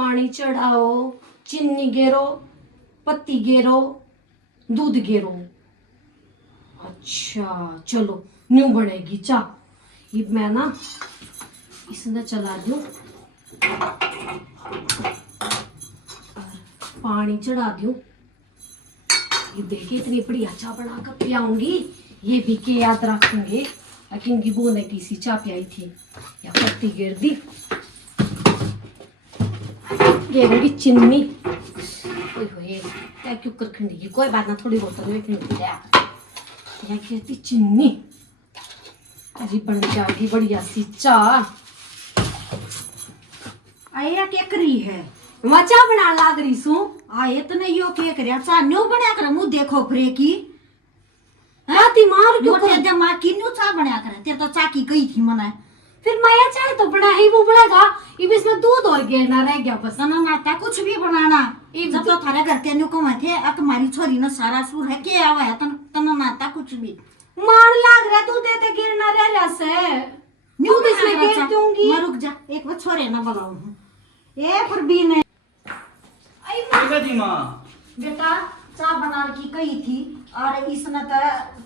पानी चढ़ाओ, चीनी गेरो, पत्ती गेरो, दूध गेरो। अच्छा चलो न्यू बनेगी चाह। ये मैं ना इसमें चला दूं, पानी चढ़ा दूं। ये देखिए इतनी बढ़िया चाह बना कर पियाऊंगी। ये भी के याद रखेंगे क्योंकि वो ने किसी चाह पियाई थी। या पत्ती गिर दी, गेरूंगी चीनी। क्या क्यों कर खंडी की कोई बात ना, थोड़ी बहुत या कहती चीनी। अरे बन जाएगी बढ़िया सी चाह। आया क्या करी है? मैं चाह बना लाग रही सू। आये तो नहीं यो क्या करे चा न्यू बना कर मुंह देखो फ्रे की राती मार क्यों मोटे कर? दिमाग की न्यू चा बना कर तेरे तो चाकी गई थी मना। फिर माया चाय तो बना ही वो बड़ेगा। अब इसमें दूध और गिरना रह गया बस। तना नाता कुछ भी बनाना जब तो थारे घर के न्यू कमा थे अक हमारी छोरी ना सारा सूर है के आवा है तना नाता कुछ भी मान लाग रहा तू देते गिरना रह रहा से। न्यू दूध इसमें गिर दूंगी। मैं रुक जा एक बार छोरे ना बुलाऊं ए पर भी नहीं जी माँ बेटा चाय बनाने की कही थी और इसने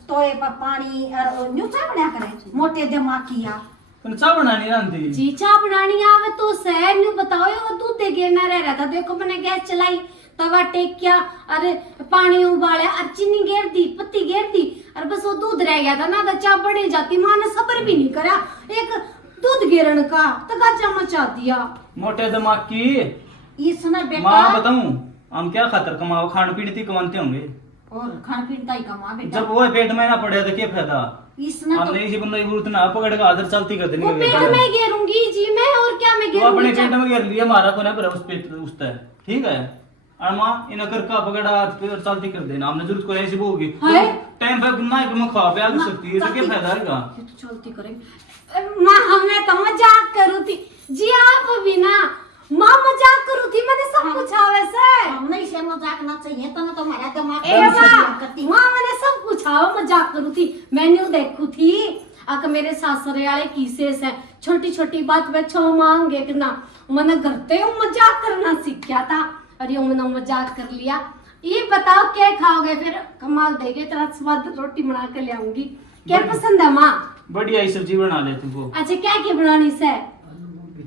तोए पर पानी और न्यू चाय बना करे मोटे दिमाग किया चाह बनानी आंटी जी चाह बनानी आवे तो सह न्यू बताओ। वो दूध दे गिरना रह रहा था। देखो मैंने गैस चलाई, तवा टेक किया, अरे पानी उबाला और चीनी गिर दी, पत्ती गिर दी और बस वो दूध रह गया था ना। तो चाह बढ़े जाती। माँ ने सब्र भी नहीं करा एक दूध गिरन का तगाचा मचा दिया। मोटे दिमाग की इसने बेटा माँ बताऊं हम क्या खातर कमाओ, खान पीने थी कमाते होंगे और खान पीन का ही कमा बेटा। जब वो पेट में ना पड़े तो क्या फायदा। इसने तो हमने इसी बंदे की जरूरत ना पकड़ का आदर चलती कर देनी वो पेट में गिरूंगी जी मैं, और क्या मैं तो अपने गिरूंगी पेट चाह। में गिर लिया हमारा को ना पर उस पेट उसता है ठीक है। और माँ इन कर का पकड़ा हाथ पे चलती कर देना। हमने जरूरत को ऐसी होगी टाइम पे ना एक मैं खा पे आ सकती है तो क्या फायदा होगा। ये तो चलती करेंगे। माँ हमें तो मजाक करू थी जी, आप भी ना। माँ मजाक करू थी, मैंने सब कुछ आवे से। हमने इसे मजाक ना चाहिए तो ना तुम्हारा दिमाग ए माँ मैंने सब कुछ आओ मजाक करू थी। मैंने देखू थी अक मेरे सासरे वाले कीसेस है, छोटी छोटी बात में छो मांगे कि ना। मैंने करते हूँ मजाक करना सीख गया था। अरे मैंने मजाक कर लिया। ये बताओ क्या खाओगे फिर? कमाल देगे तेरा स्वाद रोटी बना के ले आऊंगी। क्या पसंद है माँ? बढ़िया ही सब्जी बना ले तुमको। अच्छा क्या क्या बनानी से?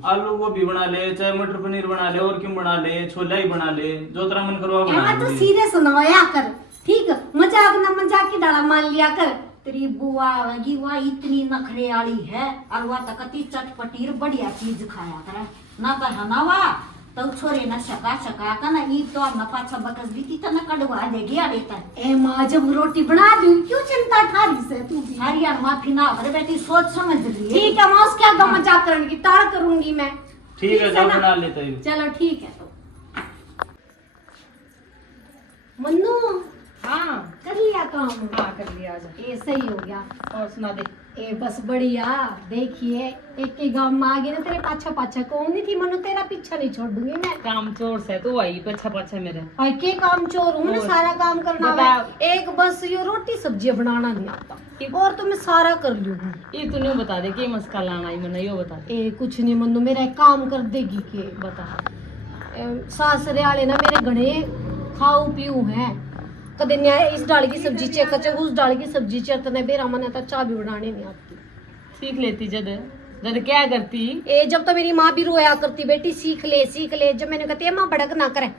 आलू गोभी बना ले, चाहे मटर पनीर बना ले, और क्यों बना ले, छोला ही बना ले, जो तरह मन करवा बना तो ले। सीधे सुनाया कर ठीक, मजाक ना मजाक की डाला मान लिया कर। तेरी बुआ आवेगी वह इतनी नखरे वाली है और वह तकती चटपटीर बढ़िया चीज खाया करे ना तो हनावा तो छोरे ना शका शका का ना ई तो ना पाछा बकस दी तो ना कड़वा देगी अरे तक। ए माँ जब रोटी बना दूं क्यों चिंता ठारी से तू भी? अरे यार माफी ना अरे बेटी सोच समझ रही है। ठीक है माँ उसके आगे मजाक करने की ताड़ करूंगी मैं। ठीक है जब ना? बना लेते हैं। चलो ठीक है। तो मन्नू हाँ कर लिया काम? हाँ कर लिया आज। ये सही हो गया। और सुना दे। ए बस बढ़िया। देखिए एक के गांव में आ गई ना तेरे पाछा पाछा कौन नहीं थी मनु, तेरा पीछा नहीं छोड़ दूंगी मैं। काम चोर से तो आई पछा पछा मेरे। और के काम चोर हूँ ना, और सारा काम करना है। एक बस ये रोटी सब्जी बनाना नहीं आता और तो मैं सारा कर लूंगी। ये तूने बता दे कि मस्का लाना आई मैंने यो बता दे। ए कुछ नहीं मनु, मेरा एक काम कर देगी के बता। सासरे वाले ना मेरे घने खाऊ पीऊ हैं। कदे न्याय इस डाल की सब्जी चेक कर, उस डाल की सब्जी चेक करने बेरा मन था। चाय भी बनाने नहीं आती। सीख लेती जद जद क्या करती। ए जब तो मेरी माँ भी रोया करती बेटी सीख ले सीख ले। जब मैंने कहती माँ भड़क ना करे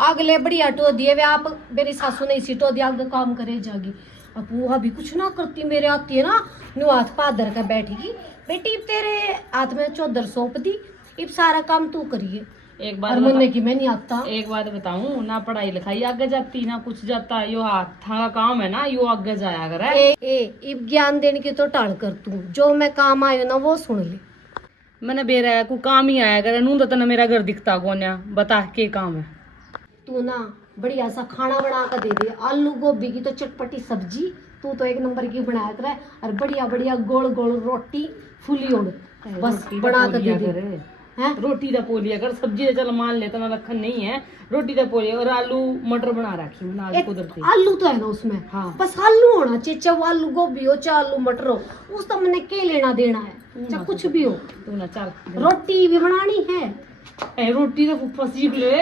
अगले बढ़िया टो दिए वे आप मेरी सासू ने इसी टो दिया आगे काम करे जागी। अब वो अभी कुछ ना करती मेरे आती है ना नु हाथ पादर का बैठेगी बेटी तेरे हाथ में चौधर सौंप दी, इब सारा काम तू करिए। एक और मुन्ने की मैं नहीं आता। एक बात बताऊं ना, पढ़ाई लिखाई आगे जाती ना कुछ जाता, यो हाथ का काम है ना यो आगे जाया करे। इब ज्ञान देने की तो टाल कर तू, जो मैं काम आयो ना वो सुन ले। मैंने बेरा को काम ही आया करे नू तो ना मेरा घर दिखता कोन्या। बता के काम है? तू ना बढ़िया सा खाना बना कर दे दे। आलू गोभी की तो चटपटी सब्जी तू तो एक नंबर की बनाया करे और बढ़िया बढ़िया गोल गोल रोटी फुली उड़ बस बना कर दे दे। रोटी दा पोलिया कर, सब्जी तो चल मान लेता ना रखन नहीं है, रोटी दा पोलिया और आलू मटर बना रखी हूं ना कुदरती। आलू तो है ना उसमें। हाँ। बस आलू होना चाहिए, चाहे आलू गोभी हो चाहे आलू मटर हो, उस तो मैंने के लेना देना है चाहे कुछ भी हो। तू ना चल रोटी भी बनानी है रोटी तो फुफा सीख ले।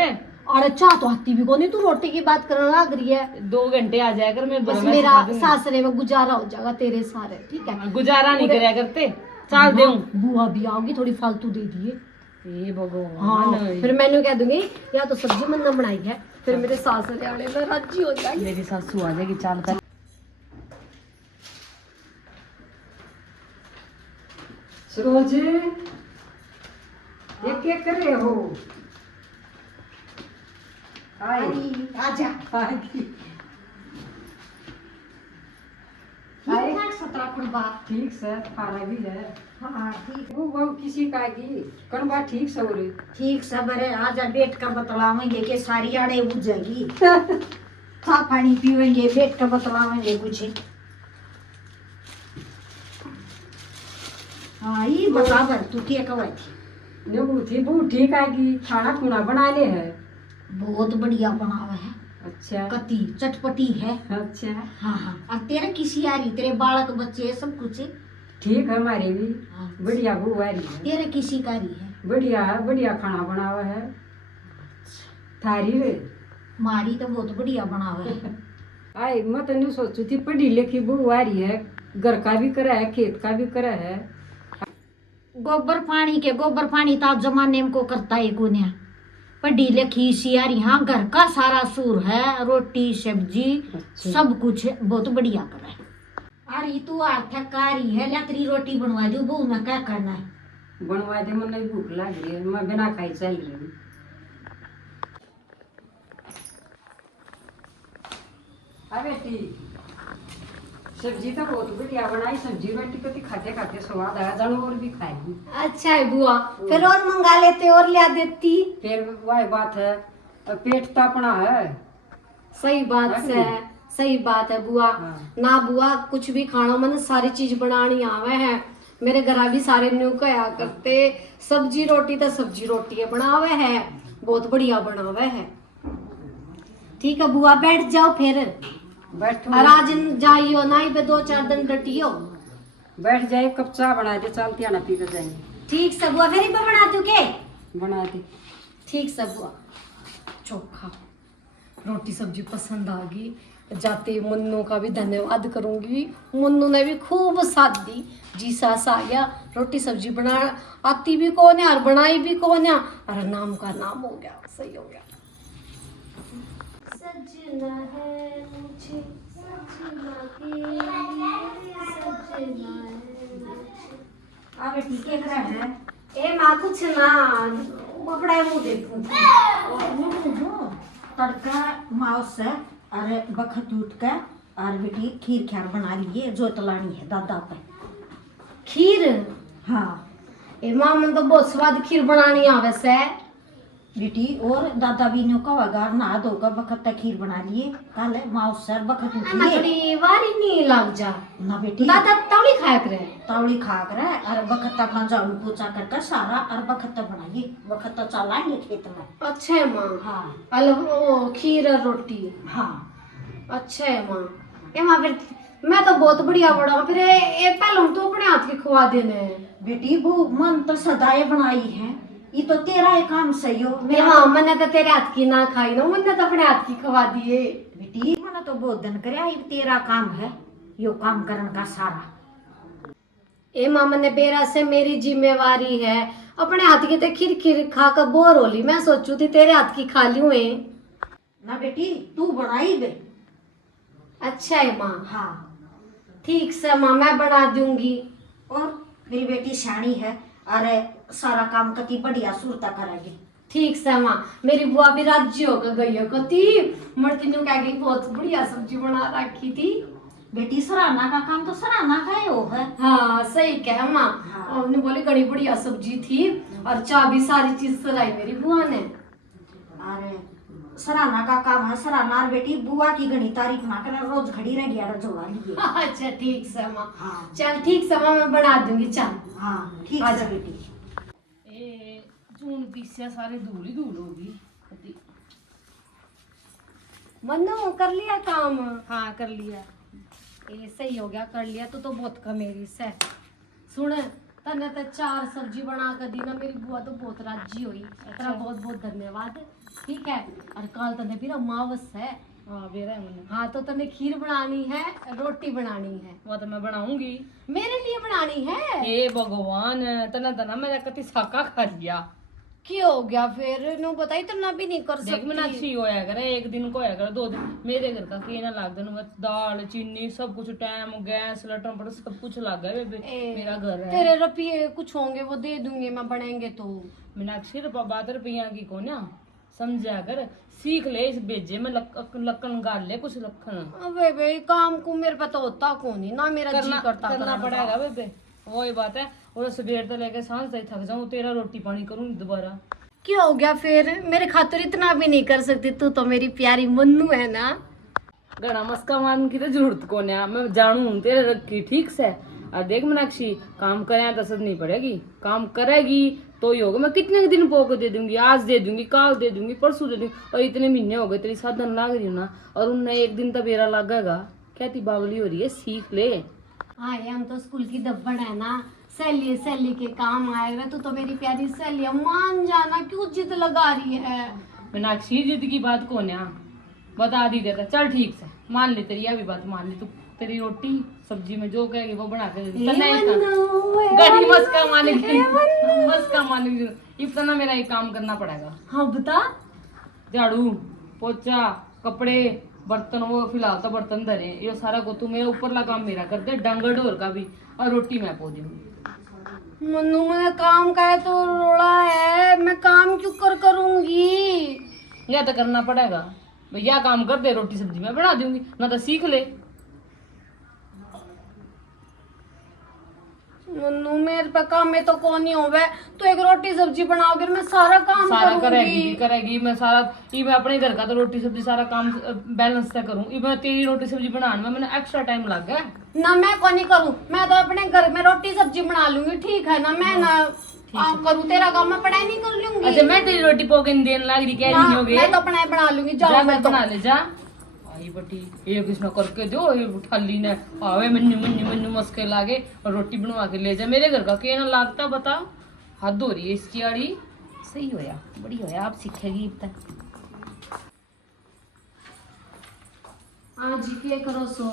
अरे चाह तो आती भी को नहीं, तू रोटी की बात करने लग रही है। 2 घंटे आ जाया कर, मैं बस बना मेरा सिखा दूंगी। सासरे में गुजारा हो जाएगा तेरे सारे, ठीक है। गुजारा नहीं करया करते, चाल देऊं। बुआ भी आओगी, थोड़ी फालतू दे दिए। हे भगवान। हाँ, फिर मैंने कह दूंगी या तो सब्जी मैंने बनाई है, फिर मेरे सासरे वाले में राजी हो जाएगी। मेरी सासू आ जाएगी, चाल कर। सरोज, ये क्या कर रहे हो? आजा। ठीक से खाना भी है। हाँ ठीक वो किसी का की कनबा ठीक से हो रही। ठीक सब है। आजा बैठ कर बतलावेंगे कि सारी आड़े बुझेगी। चा पानी पीवेंगे, बैठ कर बतलावेंगे कुछ। हाँ ये बता बर तू क्या कवाई थी? वो ठीक आएगी, खाना खुना बना ले है। बहुत बढ़िया बनावे है, अच्छा कति चटपटी है। अच्छा हाँ हाँ। और तेरे किसी आ रही, तेरे बालक बच्चे सब कुछ ठीक है, हमारे भी बढ़िया बुआ है। तेरे किसी का रही है? बढ़िया है, बढ़िया खाना बनावा है। थारी रे मारी तो बहुत बढ़िया बनावे है। आई मैं तो नहीं सोचू थी, पढ़ी लिखी बुआ रही है, घर का भी करा है, खेत का भी करा है। गोबर पानी तो जमाने में को करता है कोन्या। पढ़ी लिखी सियारी, हाँ घर का सारा सूर है, रोटी सब्जी अच्छा। सब कुछ है, बहुत बढ़िया कर है। अरे तू थकारी है, लकड़ी रोटी बनवा दू बहू में क्या करना है? बनवा दे, मन नहीं भूख लग रही है, मैं बिना खाई चल रही हूँ। अरे बेटी सब्जी तो बहुत बढ़िया बनाई, सब्जी रोटी को खाते खाते स्वाद आया, जानो और भी खाएगी। अच्छा है बुआ, फिर और मंगा लेते और लिया देती। फिर वही बात है, पेट तो अपना है। सही बात है है, सही बात है बुआ। हाँ। ना बुआ कुछ भी खाना मन सारी चीज बनानी आवे है। मेरे घर भी सारे न्यू कया करते, सब्जी रोटी तो सब्जी रोटी बनावे है, बहुत बढ़िया बनावे है। ठीक है बुआ, बैठ जाओ फिर। बैठ और आज जाइयो नहीं पे 2-4 दिन डटियो। बैठ जाए, कप चाय बना दे, चलती आना पी कर जाएंगे। ठीक से बुआ, फिर ही पे बना दू के? बना दे। ठीक से बुआ। चोखा रोटी सब्जी पसंद आ गई, जाते मुन्नू का भी धन्यवाद करूंगी। मुन्नू ने भी खूब साथ दी, जी सास आ गया, रोटी सब्जी बना आती भी कौन है और बनाई भी कौन है, और नाम का नाम हो गया, सही हो गया। सजना है मुझे सजना के लिए, सजना है मुझे। अरे ठीक है। ए माँ कुछ ना कपड़ा मुँह देखूं। तड़का माउस है, अरे बखत उठ के और बेटी खीर ख्यार बना लिए, जो तलानी है दादा पे। खीर? हाँ ए माँ मन तो बहुत स्वाद खीर बनानी आवे से। बेटी, और दादा भी नो कवागार नहा धोकर बखत तक खीर बना लिए। कल माउस सर बखत ना उठिए थोड़ी वारी नहीं लग जा। ना बेटी, दादा तवली खाया करे। तावड़ी खा कर और बखत अपना झाड़ू पोछा कर सारा और बखत बनाइए, बखत चलाएंगे खेत में। अच्छा है माँ। हाँ ओ खीर और रोटी। हाँ अच्छा है माँ। ए माँ फिर मैं तो बहुत बढ़िया बड़ा, फिर ए पहले हम तो अपने हाथ के खुआ देने। बेटी वो मन तो सदाए बनाई है, ये तो तेरा ही काम सही हो। ए माँ मैंने तो तेरे हाथ की ना खाई ना, मैंने तो अपने हाथ की खवा दिए। बेटी मैंने तो बहुत दिन करे, ये तेरा काम है, यो काम करने का सारा। ए माँ मैंने बेरा से मेरी जिम्मेवारी है, अपने हाथ की तो खीर खीर खा कर बोर हो ली, मैं सोचू थी तेरे हाथ की खा लूं। ना बेटी तू बनाई बे। अच्छा है माँ। हाँ ठीक से माँ, मैं बना दूंगी। और मेरी बेटी शानी है, अरे सारा काम कति बढ़िया सुरता करेगी। ठीक से माँ, मेरी बुआ भी राजी होकर गई हो कती मरती नु कह गई बहुत बढ़िया सब्जी बना रखी थी। बेटी सराहना का काम तो सराहना का ही हो है। हाँ सही कह माँ। हाँ। उन्होंने बोली बड़ी बढ़िया सब्जी थी और चाय भी सारी चीज सराई मेरी बुआ ने। अरे सराहना का काम है, सराहना। और बेटी बुआ की घनी तारीफ ना कर, रोज खड़ी रह गया जोड़ा लिए। अच्छा ठीक से माँ। हाँ चल ठीक से माँ, मैं बना दूंगी। चल हाँ ठीक आजा। है बेटी। ए जून पीसिया सारे धूल ही धूल होगी। मन्नू कर लिया काम? हाँ कर लिया। ए सही हो गया, कर लिया तो बहुत कमेरी से। सुन तने तो 4 सब्जी बना कर दी ना, मेरी बुआ तो बहुत राजी हुई। तेरा बहुत बहुत धन्यवाद। ठीक है, और कल तने फिर अमावस है। हाँ बेरा है मैंने। हाँ तो तने खीर बनानी है, रोटी बनानी है, वो तो मैं बनाऊंगी। मेरे लिए बनानी है। हे भगवान, तना तना मेरा कति साका खा लिया। क्यों हो गया फिर? नु बताई तना भी नहीं कर देख सकती। मीनाक्षी होया करे, एक दिन को होया करे, 2 दिन मेरे घर का के ना लाग देनु में दाल चीनी सब कुछ, टाइम गैस लटन पट सब कुछ लग गया बेबे। मेरा घर है। तेरे रुपये कुछ होंगे वो दे दूंगी मैं, बढ़ेंगे तो। मीनाक्षी बात रुपया की को ना समझा कर, सीख ले इस बेजे में लक्कन गाल ले कुछ लखन। अबे बे काम को मेरे पे तो होता कौन ही ना, मेरा जी करता करना पड़ेगा बेबे, वही बात है। और सवेर तो लेके सांझ तक थक जाऊं, तेरा रोटी पानी करूंगी दोबारा। क्या हो गया फिर? मेरे खातिर इतना भी नहीं कर सकती तू, तो मेरी प्यारी मन्नू है ना। घड़ा मस्का मान की तो जरूरत को ना, मैं जानू तेरे रखी ठीक से। और देख मीनाक्षी, काम करे तो असर नहीं पड़ेगी, काम करेगी तो ही होगा। मैं कितने दिन पोक दे दूंगी, आज दे दूंगी, कल दे दूंगी, परसों दे दूंगी, और इतने महीने हो गए तेरी साधन लाग रही ना, और उनने एक दिन तो बेरा लागेगा। क्या ती बावली हो रही है, सीख ले। हाँ हम तो स्कूल की दब्बड़ है ना, सहेली सहेली के काम आएगा। तू तो मेरी प्यारी सहेली है, मान जाना, क्यों जिद लगा रही है? मीनाक्षी जिद की बात को ना बता दी देता, चल ठीक से मान ले, तेरी यह भी बात मान ली। तू तेरी रोटी सब्जी में जो कहेगी वो बना के दे दूंगी। गड़ी मस्का मानेगी, मस्का मानेगी। इतना मेरा एक काम करना पड़ेगा। हाँ बता। झाड़ू पोछा कपड़े बर्तन, वो फिलहाल तो बर्तन धरे, ये सारा को तू मेरा ऊपरला काम मेरा कर दे, डंगर ढोर का भी, और रोटी मैं पो दूंगी। मन्नू मैंने काम का है तो रोड़ा है, मैं काम क्यों करूंगी? या तो करना पड़ेगा भैया, काम कर दे, रोटी सब्जी मैं बना दूंगी, ना तो सीख ले। मन्नू मेरे पे काम में तो कौन नहीं होवे, तो एक रोटी सब्जी बनाओगे, मैं सारा काम सारा करूंगी। करेगी मैं सारा, ये मैं अपने घर का तो रोटी सब्जी सारा काम बैलेंस से करूँ। ये मैं तेरी रोटी सब्जी बनाने में मैंने एक्स्ट्रा टाइम लग गया ना, मैं कौन नहीं करूँ, मैं तो अपने घर में रोटी सब्जी बना लूंगी। ठीक है ना, मैं ना करूँ तेरा काम, मैं पढ़ाई नहीं कर लूंगी। अच्छा मैं तेरी रोटी पोके देने लग रही, कह रही होगी मैं तो पढ़ाई बना लूंगी, जा जाओ मैं मैं तो। बना ले जा। आई बटी ये किसने करके दो, ये ठाली ने आवे मन्नू मन्नू मन्नू मस्के लागे और रोटी बनवा के ले जा। मेरे घर का के ना लागता बता, हद हो रही है इसकी आड़ी। सही होया, बड़ी होया, आप सीखेगी अब तक। आज के करो सो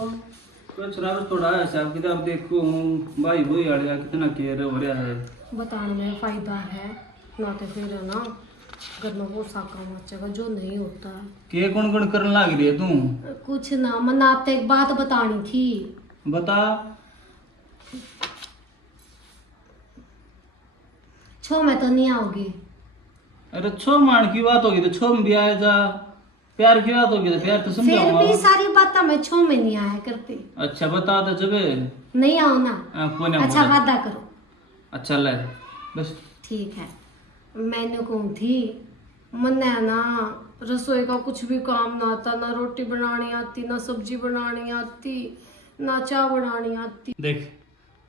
कुछ ना कुछ थोड़ा है साहब, किताब देखो हूँ भाई वही आ गया, कितना केयर हो रहा है। बताने में फायदा है ना, तो फिर है ना घर में वो साका मचेगा जो नहीं होता है। के कौन कौन करने लग रही है तू? कुछ ना, मन आपसे एक बात बतानी थी। बता। छो में तो नहीं आओगे? अरे छो मान की बात होगी तो छो में भी आया जा, प्यार की बात होगी तो प्यार तो फिर समझाऊंगा। भी सारी बातें मैं छो में नहीं आया करती। अच्छा बता तो जबे नहीं आओ ना? कौन अच्छा वादा करो। अच्छा ले बस। ठीक है, मैंने कहूँ थी मन है ना, रसोई का कुछ भी काम ना आता, ना रोटी बनानी आती, ना सब्जी बनानी आती, ना चाय बनानी आती। देख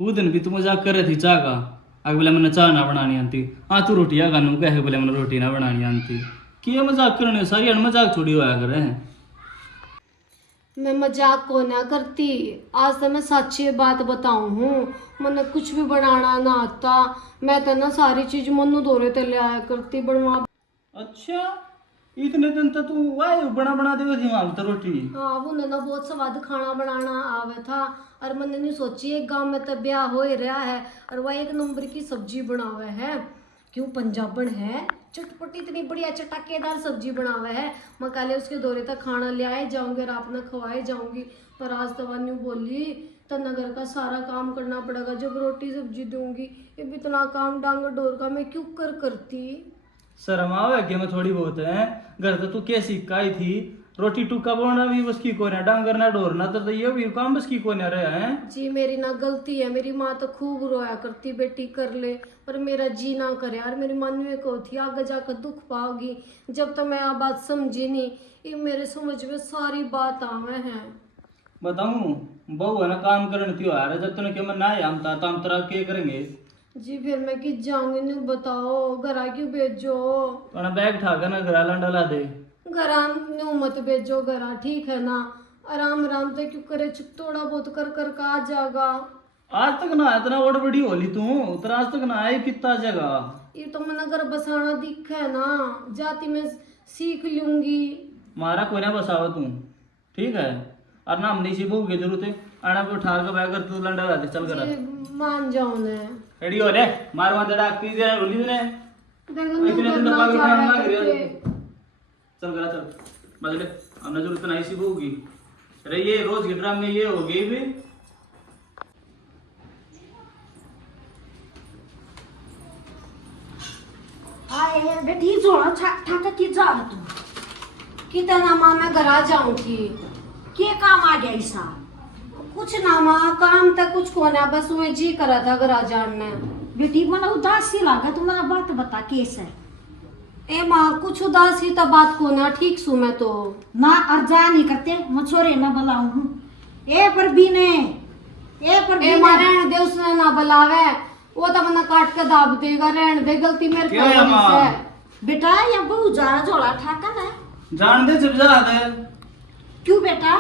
वो दिन भी तू मजाक कर रही थी चाह का, आगे बोले मैंने चाह ना बनानी आती, हाँ तू रोटी आ गानू कहे बोले मैंने रोटी ना बनानी आती। कि मजाक करने सारी मजाक थोड़ी होया करे। मैं मजाक को ना करती, आज तो मैं सच्ची बात बताऊं हूँ, मैंने कुछ भी बनाना ना आता। मैं तो ना सारी चीज मन्नू दौरे ते ले आया करती बनवा। अच्छा इतने दिन तो तू आए बना बना दे थी वहां तो रोटी। हाँ वो ना बहुत स्वाद खाना बनाना आवे था, और मैंने नहीं सोची एक गांव में तो ब्याह हो ही रहा है और वह एक नंबर की सब्जी बनावे है। क्यों पंजाबन है, चटपटी इतनी बढ़िया चटाकेदार सब्जी बनावे है। मैं काले उसके दौरे तक खाना ले आए जाऊंगे, रात में खवाए जाऊंगी। पर आज तो न्यू बोली तो नगर का सारा काम करना पड़ेगा, जब रोटी सब्जी दूंगी। ये भी इतना काम डांग डोर का मैं क्यों करती। शर्म आवे कि मैं थोड़ी बहुत है, घर तो तू कैसी काई थी, रोटी टुक्का बनाना भी बस की को ना, डांगर ना डोरना तो ये भी काम बस की को ना रहा है। जी मेरी ना गलती है, मेरी माँ तो खूब रोया करती बेटी कर ले, पर मेरा जी ना करे यार। मेरी मन को थी आगे जाकर दुख पाओगी, जब तक मैं आ बात समझी नहीं। ये मेरे समझ में सारी बात आवे हैं। बताऊं बहू है ना काम करने त्योहार है, जब तक मैं ना आमता तो हम तेरा के करेंगे। जी फिर मैं किस जाऊंगी, नहीं बताओ, घरा क्यों भेजो? तो बैग ठाकर ना घर डला दे। घरा न्यू मत भेजो, घरा ठीक है ना, आराम आराम से क्यों करे, थोड़ा बहुत कर कर का आ जाएगा। आज तक ना आया इतना बड़ बड़ी होली तू तेरा आज तक ना आया कितना जगह ये तो मन अगर बसाना दिख है ना जाती मैं सीख लूंगी। मारा कोई ना बसावा तू ठीक है और ना हमने इसी भूख की जरूरत है आना पे उठा के बैग कर तू लंडा रहते चल कर जी, मान जाओ ने रेडी हो रे मार वहां दड़ा की दे रोली ने देखो इतने दिन करना पागल चाह बनाना रहा गिरे है। चल करा चल बदले हमने जरूरत नहीं इसी भूख की अरे ये रोज के ड्रामे ये हो गई भी आए बेटी जोड़ा ठाका की जा तू कितना माँ मैं घर आ जाऊंगी। के काम आ गया ऐसा? कुछ ना माँ काम तक कुछ को ना बस मैं जी करा था घर आ जाने। बेटी मन उदास सी लागा तू मला बात बता केस है ए माँ कुछ उदासी तो बात को ना ठीक सु मैं तो ना अर्जा नहीं करते मछोरे न बुलाऊं ए पर भी ने ए पर ए भी माँ ने रहने दे उसने ना बुलावे वो तो मना काट के दाब देगा रहने दे गलती मेरे क्यों है माँ? से। बेटा या बहु जा जोड़ा ठाका ना जान दे जब जा दे क्यों बेटा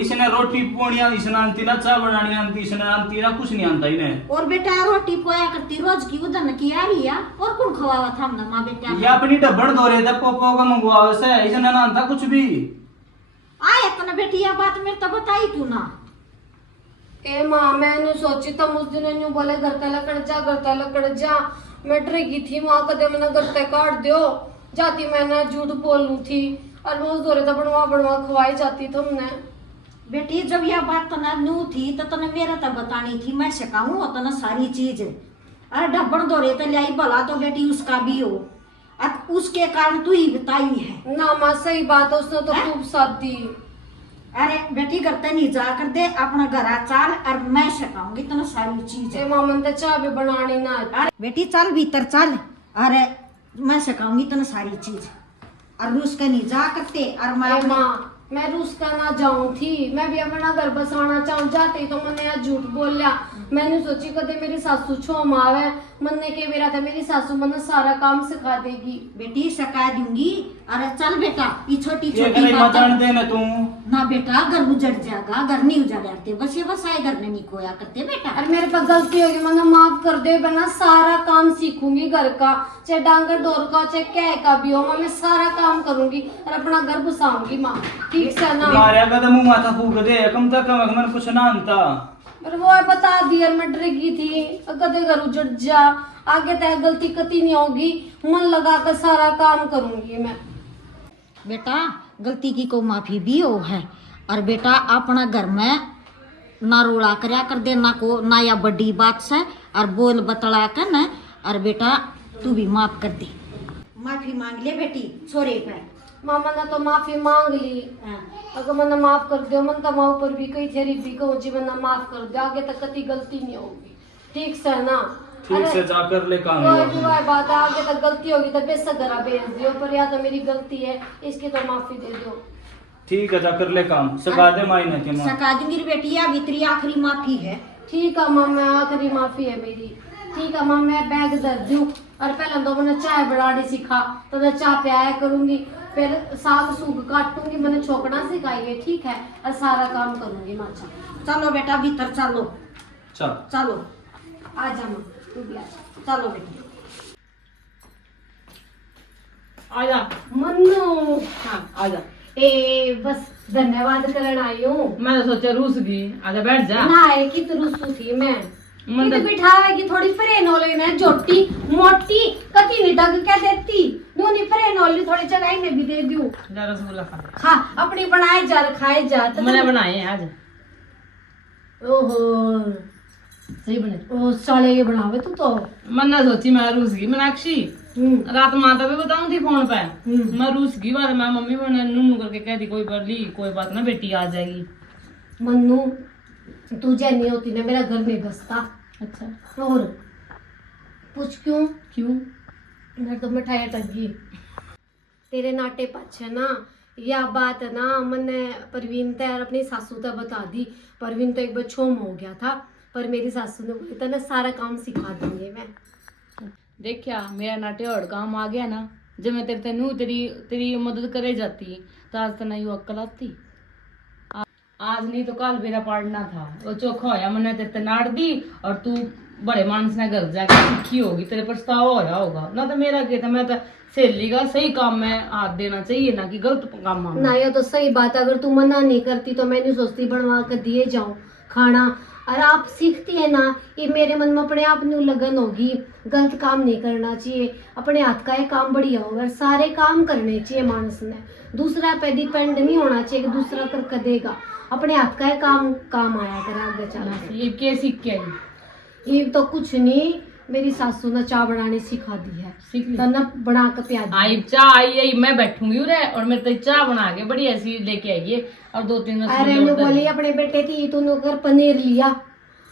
इसने रोटी पोनिया इसने आंती ना चाय बनानी आंती इसने आंती ना कुछ नहीं आंता इन्हें और बेटा रोटी पोया करती रोज की उधर की आ रही है और कौन खवावा था हमने माँ बेटा ये अपनी डब्बन धो रहे थे पोपो का मंगवावे से इसने ना आंता कुछ भी आए तो बेटी ये बात मेरे तो बताई तू ना ए माँ मैंने सोची तुम उस दिन न्यू बोले घर का लकड़ जा मैं डरेगी थी माँ कदे मैंने घर तक काट दियो जाती मैंने झूठ बोलू थी और रोज दो रहे था बनवा खवाई जाती तुमने। बेटी जब यह बात तना नू थी तो तने मेरे तो बतानी थी मैं सिखाऊं और तना सारी चीज अरे डब्बन दो रहे तो लाई भला तो बेटी उसका भी हो अब उसके कारण तू ही बताई है ना माँ सही बात है उसने तो खूब साथ दी। अरे बेटी करते नहीं जा कर दे अपना घर आ चाल और मैं सिखाऊंगी तना सारी चीज ए माँ मन तो चाय भी बनानी ना अरे बेटी चल भीतर चल अरे मैं सिखाऊंगी तना सारी चीज और रूस का नहीं जा करते और मैं ए अपने- माँ मैं रूस का ना जाऊं थी मैं भी अपना घर बसाना चाहूं जाते तो मैंने आज झूठ बोल लिया। मैंने सोची कदे मेरी सासू छोम आवे मन्ने के मेरा था मेरी सासू मन सारा काम सिखा देगी। बेटी सिखा दूंगी अरे चल बेटा ये छोटी ये छोटी करे बातें मचान दे ना तू ना बेटा घर उजड़ जाएगा घर नहीं उजाड़ते बस ये बस आए घर में नहीं खोया करते बेटा अरे मेरे पास गलती होगी मैंने माफ कर दे मैं सारा काम सीखूंगी घर का चाहे डांगर डोर का चाहे क्या का भी हो मैं सारा काम करूंगी और अपना घर बसाऊंगी माँ ठीक से ना। मारे का तो मुंह माथा फूक दे कम तक कम मैंने कुछ ना आंता पर वो बता दिया मैं डरेगी थी कदे घर उजड़ जा आगे तय गलती कती नहीं होगी मन लगा कर सारा काम करूंगी मैं। बेटा गलती की को माफी भी हो है और बेटा अपना घर में ना रोड़ा करया कर दे ना को ना या बड़ी बात से और बोल बतला कर ना और बेटा तू भी माफ कर दे माफी मांग ले बेटी छोरे पे मामा ने तो माफी मांग ली अगर मैंने माफ कर दियो मन तो माँ ऊपर भी कई थेरी भी कहो जी मैंने माफ कर दिया आगे तक कती गलती नहीं होगी ठीक से ना। ठीक से जाकर ले काम कोई भी वही बात है आगे तक गलती होगी तो बेशक घर भेज दियो पर या तो मेरी गलती है इसकी तो माफी दे दो। ठीक है जाकर ले काम सका दे माई ने के मां सका दूंगी रे बेटी या भीतरी आखिरी माफी है ठीक है माँ मैं आखिरी माफी है मेरी ठीक है माँ मैं बैग दर दूँ और पहले तो मैंने चाय बनानी सीखा तो मैं चाय पियाया करूंगी फिर साग सूग काटूंगी मैंने छोकना सिखाई है ठीक है और सारा काम करूंगी माँ चलो बेटा भीतर चलो चल चलो आ जा माँ तू भी आ जा। चलो बेटी आजा मन्नू हाँ आजा ए बस धन्यवाद करन आई हूँ मैं तो सोचा रूस गई आजा बैठ जा ना है कि रुसू थी मैं मन कित तो- बिठावेगी थोड़ी फ्रेनोली ने जोटी मोटी कति नहीं डग क्या देती दोनी फ्रेनोली थोड़ी जगह में भी दे दूं जा रसगुल्ला खा खा अपनी बनाए जा खाए जा तो मैंने बनाए हैं आज ओहो सही बने ओ साले ये बनावे तू तो मैंने सोची मैं रूस गई मीनाक्षी रात माता भी बताऊं थी फोन पे मैं रूस गई बार मैं मम्मी मैंने नूनू करके कह दी कोई बात ली कोई बात ना बेटी आ जाएगी। मन्नू तू जैनी होती ना मेरा घर नहीं बसता अच्छा और पूछ क्यों क्यों मेरे तो मिठाई अटक गई तेरे नाटे पाछे ना या बात है ना मैंने परवीन ते और अपनी सासू ते बता दी। परवीन तो एक बार छोम हो गया था पर मेरी सासू ने बोला था ना सारा काम सिखा दूंगी मैं। देख क्या मेरा नाटे और काम आ गया ना जब मैं तेरे तेनू तेरी तेरी मदद करे जाती तो आज तना यू अक्कल आती आज नहीं तो कल मेरा पढ़ना था, वो चोखा होया मैंने तेरे नाड़ दी और तू बड़े मानस ने घर जाके सीखी होगी, तेरे पछतावा होया होगा ना। तो मेरा क्या था, मैं तो सहेली का सही काम में हाथ देना चाहिए ना कि गलत काम में। ना ये तो सही बात है, अगर तू मना नहीं करती तो मैं नहीं सोचती बनवा कर दिए जाऊं खाना। और आप सीखती है ना, ये मेरे मन में अपने आप न्यू लगन होगी, गलत काम नहीं करना चाहिए, अपने हाथ का ये काम बढ़िया होगा, सारे काम करने चाहिए मानस ने, दूसरा पे डिपेंड नहीं होना चाहिए कि दूसरा करके देगा, अपने हाथ का ये काम काम आया कर आगे चल। ये क्या सीख के आई? ये तो कुछ नहीं, मेरी सासू ने चाय बनानी सिखा दी है, सीख ली? तो ना बना के पिया दी। आई चाय आई, मैं बैठूंगी उरे और मेरे तो चाय बना के बढ़िया सी लेके आइए और 2-3 अरे नु बोली अपने बेटे की तूने कर पनीर लिया,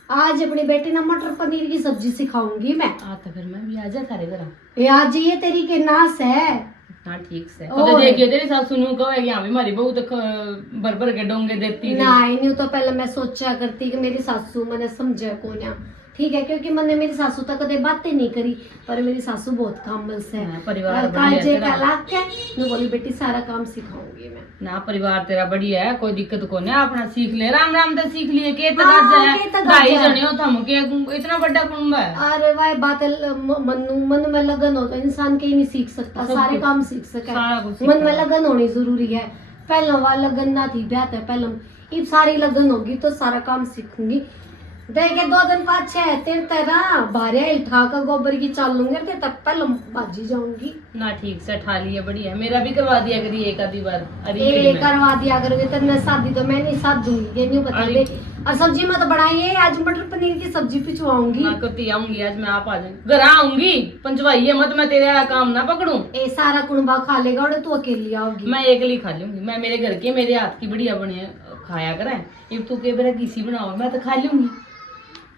आज अपने बेटे ने मटर पनीर की सब्जी सिखाऊंगी मैं। तो फिर मैं भी आ जा थारे घर। ये आज ये तेरी के नास है। हाँ ठीक से और- तो देखिए तेरी सासू नु कहेगी हाँ भी हमारी बहू तो भर भर के डोंगे देती थी। ना नहीं तो पहले मैं सोचा करती कि मेरी सासू मैंने समझा को ना, ठीक है, क्योंकि मैंने मेरी सासू तक कदे बातें नहीं करी, पर मेरी सासू बहुत कामस है, हाँ, परिवार और बढ़िया काजे तेरा। का लाग के नु बोली बेटी सारा काम सिखाऊंगी मैं। ना परिवार तेरा बढ़िया है, कोई दिक्कत को नहीं, अपना सीख ले, राम राम तो सीख लिए के हाँ, के है तो ढाई गज है। जने हो थम के इतना बड़ा कुटुंब है। अरे वाह बात मन में लगन हो तो इंसान के ही नहीं सीख सकता, सब सारे कुछ। काम सीख सके, सारा कुछ मन में सीखता है। लगन होनी जरूरी है। पहला वाला लगन ना थी ब्याह है पहले, अब सारी लगन होगी तो सारा काम सीखूंगी। देखे 2 दिन 5-6 तेरे तरह बारे उठा कर गोबर की चाल लूंगी, तेरे तक पहले बाजी जाऊंगी। ना ठीक से ठा लिया बढ़िया, मेरा भी करवा दिया करिए एक आधी बार। अरे ए करवा दिया करोगे तो मैं शादी तो मैं नहीं साथ दूंगी, ये नहीं बता दे। और सब्जी में तो बनाइए, आज मटर पनीर की सब्जी पिछवाऊंगी। मैं करती आऊंगी आज, मैं आप आ जाऊंगी घर आऊंगी, पंचवाइये मत मैं तेरे वाला काम ना पकड़ूं। ए सारा कुणबा खा लेगा और तू अकेली आओगी। मैं एक ली खा लूंगी, मैं मेरे घर के मेरे हाथ की बढ़िया बनी खाया करे, अब तू के बेरा किसी बनाओ मैं तो खा लूंगी।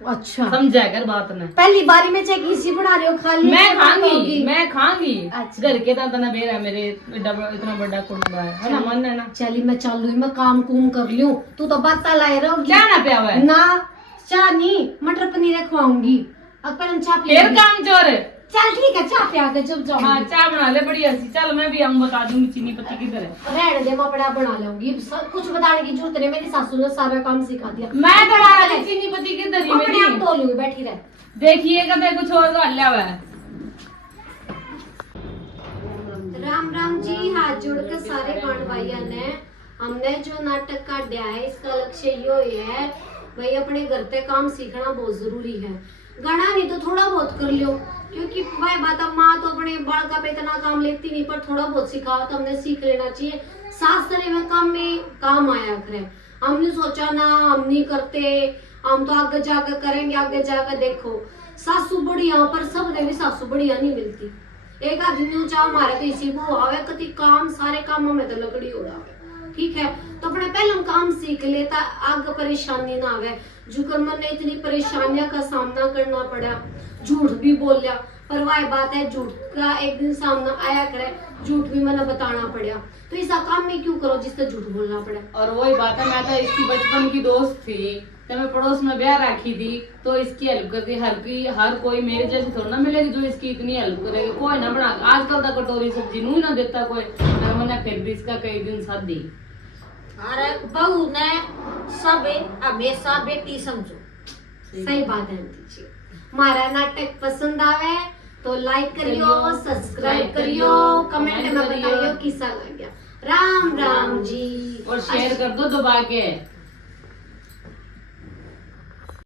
अच्छा समझा कर बात ने, पहली बारी में चाहे किसी बना रहे हो खा ली मैं खाऊंगी मैं खाऊंगी। अच्छा। घर के तना बेरा मेरे इतना बड़ा कुटुंब है ना, मन है ना। चली मैं चालू मैं काम कुम कर लूं, तू तो बाता लाए रहोगी। क्या ना पिया हुआ है ना चाह नहीं, मटर पनीर खवाऊंगी, अब पहले चाह फिर पी। काम चोर। चल ठीक है, चाह पिया के चुप जाऊंगी। हाँ चाय बना ले बढ़िया सी, चल मैं भी आऊँ बता दूंगी चीनी पत्ती किधर है। रहने दे, मैं अपने आप बना लूंगी, कुछ बताने की जरूरत नहीं, मेरी सासू ने सारा काम सिखा दिया। मैं बना रही चीनी पत्ती किधर ही अपने आप मेरी। धो लूंगी, बैठी रह। देखिएगा मैं कुछ और डाल लिया हुआ है। राम राम जी, हाथ जोड़ कर सारे बाण भाइयों ने, हमने जो नाटक काटा है इसका लक्ष्य यो है भाई अपने घर पे काम सीखना बहुत जरूरी है। गणा नहीं तो थोड़ा बहुत कर लियो, क्योंकि भाई बात अब माँ तो अपने बालका पे इतना काम लेती नहीं, पर थोड़ा बहुत सिखाओ तो हमने सीख लेना चाहिए। सास तरह में काम आया करे। हमने सोचा ना हम नहीं करते, हम तो आगे जाकर करेंगे, आगे जाकर देखो सासू बढ़िया हो, पर सबने भी सासू बढ़िया नहीं मिलती। एक आदमी चाह हमारे तो इसी को आवे कति काम, सारे कामों में तो लकड़ी उड़ावे, ठीक है, तो अपने पहले हम काम सीख लेता, आगे परेशानी ना आवे। जुकर मन ने इतनी परेशानियों का सामना करना पड़ा, झूठ भी बोल लिया, पर वह बात है झूठ का एक दिन सामना आया करे, झूठ भी मैंने बताना पड़ा, तो ऐसा काम में क्यों करो जिससे झूठ बोलना पड़े। और वही बात है, मैं तो इसकी बचपन की दोस्त थी, तो मैं पड़ोस में ब्याह रखी थी तो इसकी हेल्प करती। हर कोई मेरे जैसे थोड़ा ना मिलेगी जो इसकी इतनी हेल्प करेगी, कोई ना बना। आजकल तो कटोरी सब्जी नू ना देता कोई, मैंने फिर भी इसका कई दिन साथ दी। अरे बहू ने सब हमेशा बेटी समझो। सही बात है आंटी जी। हमारा नाटक पसंद आवे तो लाइक करियो, सब्सक्राइब करियो, कमेंट में बताइयो किसा लग गया। राम राम जी। और शेयर कर दो दबा के।